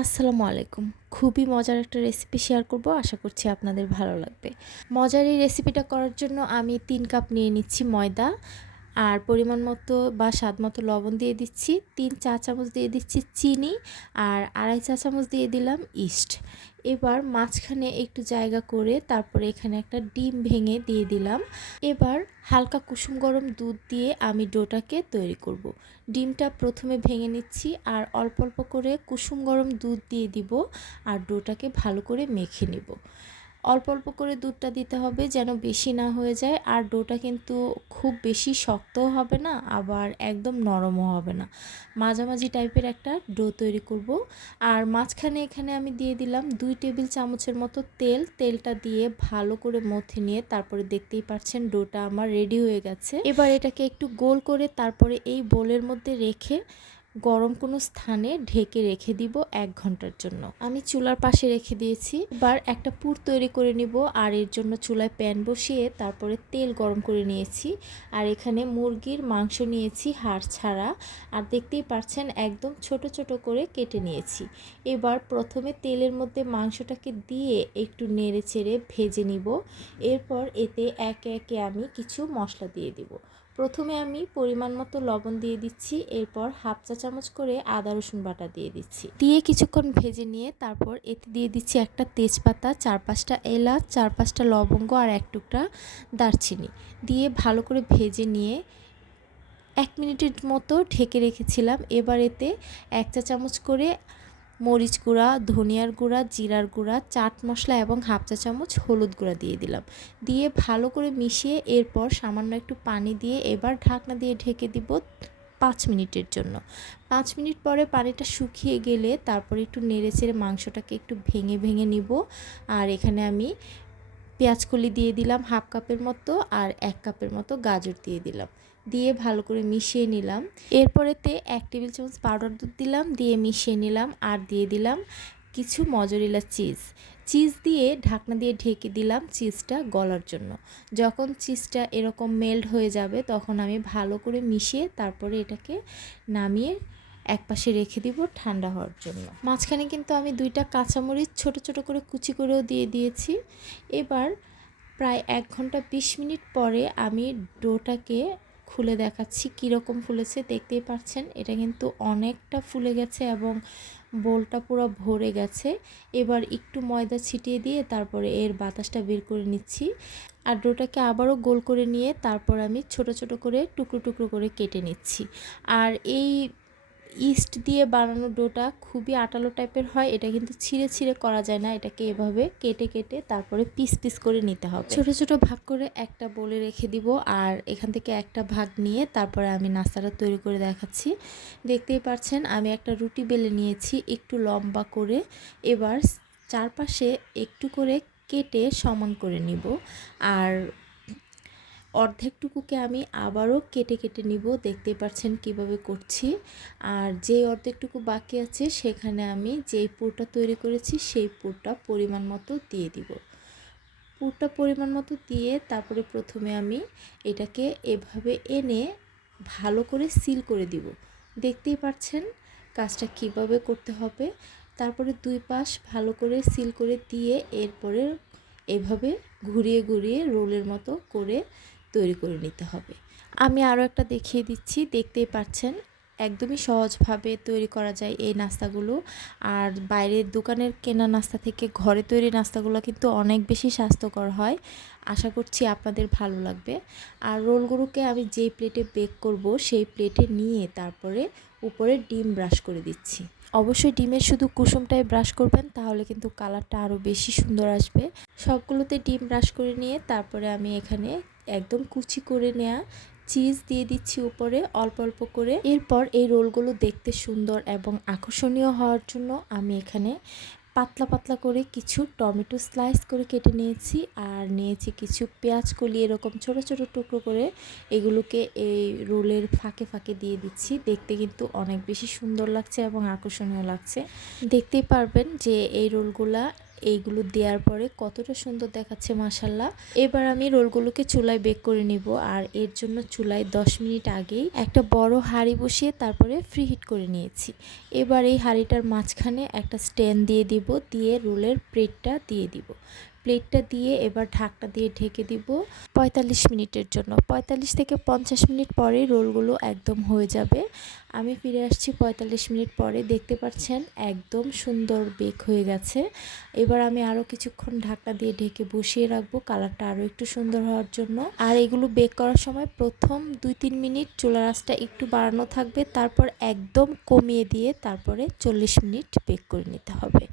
আসসালামু আলাইকুম। খুবই মজার একটা রেসিপি শেয়ার করব, আশা করছি আপনাদের ভালো লাগবে। মজার এই রেসিপিটা করার জন্য আমি তিন কাপ নিয়ে নিচ্ছি ময়দা আর পরিমাণ মতো বা স্বাদ মতো লবণ দিয়ে দিচ্ছি। তিন চা চামচ দিয়ে দিচ্ছি চিনি আর আড়াই চা চামচ দিয়ে দিলাম ইস্ট। এবার মাঝখানে একটু জায়গা করে তারপরে এখানে একটা ডিম ভেঙে দিয়ে দিলাম। এবার হালকা কুসুম গরম দুধ দিয়ে আমি ডোটাকে তৈরি করব। ডিমটা প্রথমে ভেঙে নিচ্ছি আর অল্প অল্প করে কুসুম গরম দুধ দিয়ে দিব আর ডোটাকে ভালো করে মেখে নিব। অল্প অল্প করে দুধটা দিতে হবে যেন বেশি না হয়ে যায়। আর ডোটা কিন্তু খুব বেশি শক্তও হবে না, আবার একদম নরমও হবে না। মাঝামাঝি টাইপের একটা ডো তৈরি করব। আর মাঝখানে এখানে আমি দিয়ে দিলাম দুই টেবিল চামচের মতো তেল। তেলটা দিয়ে ভালো করে মথে নিয়ে তারপরে দেখতেই পাচ্ছেন ডোটা আমার রেডি হয়ে গেছে। এবার এটাকে একটু গোল করে তারপরে এই বোলের মধ্যে রেখে গরম কোনো স্থানে ঢেকে রেখে দিব এক ঘণ্টার জন্য। আমি চুলার পাশে রেখে দিয়েছি। এবার একটা পুর তৈরি করে নিব আর এর জন্য চুলায় প্যান বসিয়ে তারপরে তেল গরম করে নিয়েছি। আর এখানে মুরগির মাংস নিয়েছি হাড় ছাড়া। আর দেখতেই পাচ্ছেন একদম ছোট ছোট করে কেটে নিয়েছি। এবার প্রথমে তেলের মধ্যে মাংসটাকে দিয়ে একটু নেড়ে চেড়ে ভেজে নিব। এরপর এতে একে একে আমি কিছু মশলা দিয়ে দিব। প্রথমে আমি পরিমাণ মতো লবণ দিয়ে দিচ্ছি, এরপর হাফ চা চামচ করে আদা রসুন বাটা দিয়ে দিচ্ছি। দিয়ে কিছুক্ষণ ভেজে নিয়ে তারপর এতে দিয়ে দিচ্ছি একটা তেজপাতা, চার পাঁচটা এলাচ, চার পাঁচটা লবঙ্গ আর এক টুকরা দারচিনি। দিয়ে ভালো করে ভেজে নিয়ে এক মিনিটের মতো ঢেকে রেখেছিলাম। এবার এতে এক চা চামচ করে মরিচ গুঁড়া, ধনিয়ার গুঁড়া, জিরার গুঁড়া, চাট মশলা এবং হাফ চা চামচ হলুদ গুঁড়া দিয়ে দিলাম। দিয়ে ভালো করে মিশিয়ে এরপর সামান্য একটু পানি দিয়ে এবার ঢাকনা দিয়ে ঢেকে দিব পাঁচ মিনিটের জন্য। পাঁচ মিনিট পরে পানিটা শুকিয়ে গেলে তারপর একটু নেড়ে চেড়ে মাংসটাকে একটু ভেঙে ভেঙে নিব। আর এখানে আমি পেঁয়াজকলি দিয়ে দিলাম হাফ কাপের মতো আর এক কাপের মতো গাজর দিয়ে দিলাম। দিয়ে ভালো করে মিশিয়ে নিলাম। এরপরেতে এক টেবিল চামচ পাউডার দুধ দিলাম, দিয়ে মিশিয়ে নিলাম আর দিয়ে দিলাম কিছু মজরিলা চিজ। চিজ দিয়ে ঢাকনা দিয়ে ঢেকে দিলাম চিজটা গলার জন্য। যখন চিজটা এরকম মেল্ট হয়ে যাবে তখন আমি ভালো করে মিশিয়ে তারপরে এটাকে নামিয়ে এক পাশে রেখে দিব ঠান্ডা হওয়ার জন্য। মাঝখানে কিন্তু আমি দুইটা কাঁচামরিচ ছোট ছোট করে কুচি করেও দিয়ে দিয়েছি। এবার প্রায় এক ঘণ্টা বিশ মিনিট পরে আমি ডোটাকে খুলে দেখাচ্ছি, কীরকম ফুলেছে দেখতেই পাচ্ছেন। এটা কিন্তু অনেকটা ফুলে গেছে এবং বোলটা পুরো ভরে গেছে। এবার একটু ময়দা ছিটিয়ে দিয়ে তারপরে এর বাতাসটা বের করে নিচ্ছি। আর ডোটাকে আবারও গোল করে নিয়ে তারপর আমি ছোট ছোট করে টুকরো টুকরো করে কেটে নিচ্ছি। আর এই ইস্ট দিয়ে বানানো ডোটা খুবই আটালো টাইপের হয়, এটা কিন্তু ছিঁড়ে ছিঁড়ে করা যায় না, এটাকে এভাবে কেটে কেটে তারপরে পিস পিস করে নিতে হবে। ছোট ছোট ভাগ করে একটা বলে রেখে দিব, আর এখান থেকে একটা ভাগ নিয়ে তারপরে আমি নাস্তাটা তৈরি করে দেখাচ্ছি। দেখতেই পাচ্ছেন আমি একটা রুটি বেলে নিয়েছি একটু লম্বা করে, এবার চারপাশে একটু করে কেটে সমান করে নিব, আর অর্ধেকটুকুকে আমি আবারও কেটে কেটে নিব। দেখতে পাচ্ছেন কীভাবে করছি। আর যেই অর্ধেকটুকু বাকি আছে, সেখানে আমি যেই পুরটা তৈরি করেছি, সেই পুরটা পরিমাণ মতো দিয়ে দিব। পুরটা পরিমাণ মতো দিয়ে তারপরে প্রথমে আমি এটাকে এভাবে এনে ভালো করে সিল করে দিব। দেখতেই পাচ্ছেন কাজটা কীভাবে করতে হবে। তারপরে দুই পাশ ভালো করে সিল করে দিয়ে এরপরে এভাবে ঘুরিয়ে ঘুরিয়ে রোলের মতো করে তৈরি করে নিতে হবে। আমি আরও একটা দেখিয়ে দিচ্ছি। দেখতেই পাচ্ছেন, একদমই সহজভাবে তৈরি করা যায় এই নাস্তাগুলো। আর বাইরের দোকানের কেনা নাস্তা থেকে ঘরে তৈরি নাস্তাগুলো কিন্তু অনেক বেশি স্বাস্থ্যকর হয়। আশা করছি আপনাদের ভালো লাগবে। আর রোলগুলোকে আমি যেই প্লেটে বেক করব, সেই প্লেটে নিয়ে তারপরে উপরে ডিম ব্রাশ করে দিচ্ছি। অবশ্যই ডিমের শুধু কুসুমটাই ব্রাশ করবেন, তাহলে কিন্তু কালারটা আরও বেশি সুন্দর আসবে। সবগুলোতে ডিম ব্রাশ করে নিয়ে তারপরে আমি এখানে একদম কুচি করে নেয়া চিজ দিয়ে দিচ্ছি উপরে, অল্প অল্প করে। এরপর এই রোলগুলো দেখতে সুন্দর এবং আকর্ষণীয় হওয়ার জন্য আমি এখানে পাতলা পাতলা করে কিছু টমেটো স্লাইস করে কেটে নিয়েছি আর নিয়েছি কিছু পেঁয়াজ কলি এরকম ছোট ছোট টুকরো করে এগুলোকে এই রোলের ফাঁকে ফাঁকে দিয়ে দিচ্ছি। দেখতে কিন্তু অনেক বেশি সুন্দর লাগছে এবং আকর্ষণীয় লাগছে। দেখতেই পারবেন যে এই রোলগুলা এইগুলো দেওয়ার পরে কতটা সুন্দর দেখাচ্ছে মাসাল্লাহ এবার আমি রোলগুলোকে চুলায় বেক করে নিব আর এর জন্য চুলায় 10 মিনিট আগেই একটা বড় হাঁড়ি বসিয়ে তারপরে ফ্রি হিট করে নিয়েছি। এবার এই হাঁড়িটার মাঝখানে একটা স্ট্যান্ড দিয়ে দিব, দিয়ে রোলের প্লেটটা দিয়ে দিব। প্লেটটা দিয়ে এবার ঢাকটা দিয়ে ঢেকে দিব পঁয়তাল্লিশ মিনিটের জন্য। পঁয়তাল্লিশ থেকে পঞ্চাশ মিনিট পরে রোলগুলো একদম হয়ে যাবে। আমি ফিরে আসছি পঁয়তাল্লিশ মিনিট পরে। দেখতে পাচ্ছেন একদম সুন্দর বেক হয়ে গেছে। এবার আমি আরও কিছুক্ষণ ঢাকটা দিয়ে ঢেকে বসিয়ে রাখব। কালারটা আরও একটু সুন্দর হওয়ার জন্য। আর এগুলো বেক করার সময় প্রথম দুই তিন মিনিট চুলা আঁচটা একটু বাড়ানো থাকবে। তারপর একদম কমিয়ে দিয়ে তারপরে চল্লিশ মিনিট বেক করে নিতে হবে।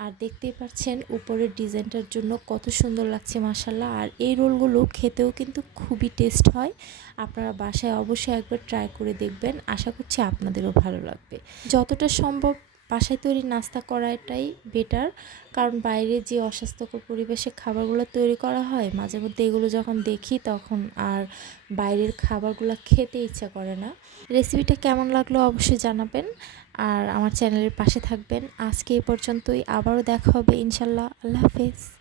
আর দেখতেই পাচ্ছেন উপরের ডিজাইনটার জন্য কত সুন্দর লাগছে মাসাল্লাহ আর এই রোলগুলো খেতেও কিন্তু খুবই টেস্ট হয়। আপনারা বাসায় অবশ্যই একবার ট্রাই করে দেখবেন। আশা করছি আপনাদেরও ভালো লাগবে। যতটা সম্ভব বাসায় তৈরি নাস্তা করাটাই বেটার কারণ বাইরে যে অস্বাস্থ্যকর পরিবেশে খাবারগুলো তৈরি করা হয়, মাঝে মধ্যে এগুলো যখন দেখি তখন আর বাইরের খাবারগুলো খেতে ইচ্ছা করে না। রেসিপিটা কেমন লাগল অবশ্যই জানাবেন, আর আমার চ্যানেলের পাশে থাকবেন। আজকে এ পর্যন্তই, আবারও দেখা হবে ইনশাল্লাহ, আল্লাহ হাফেজ।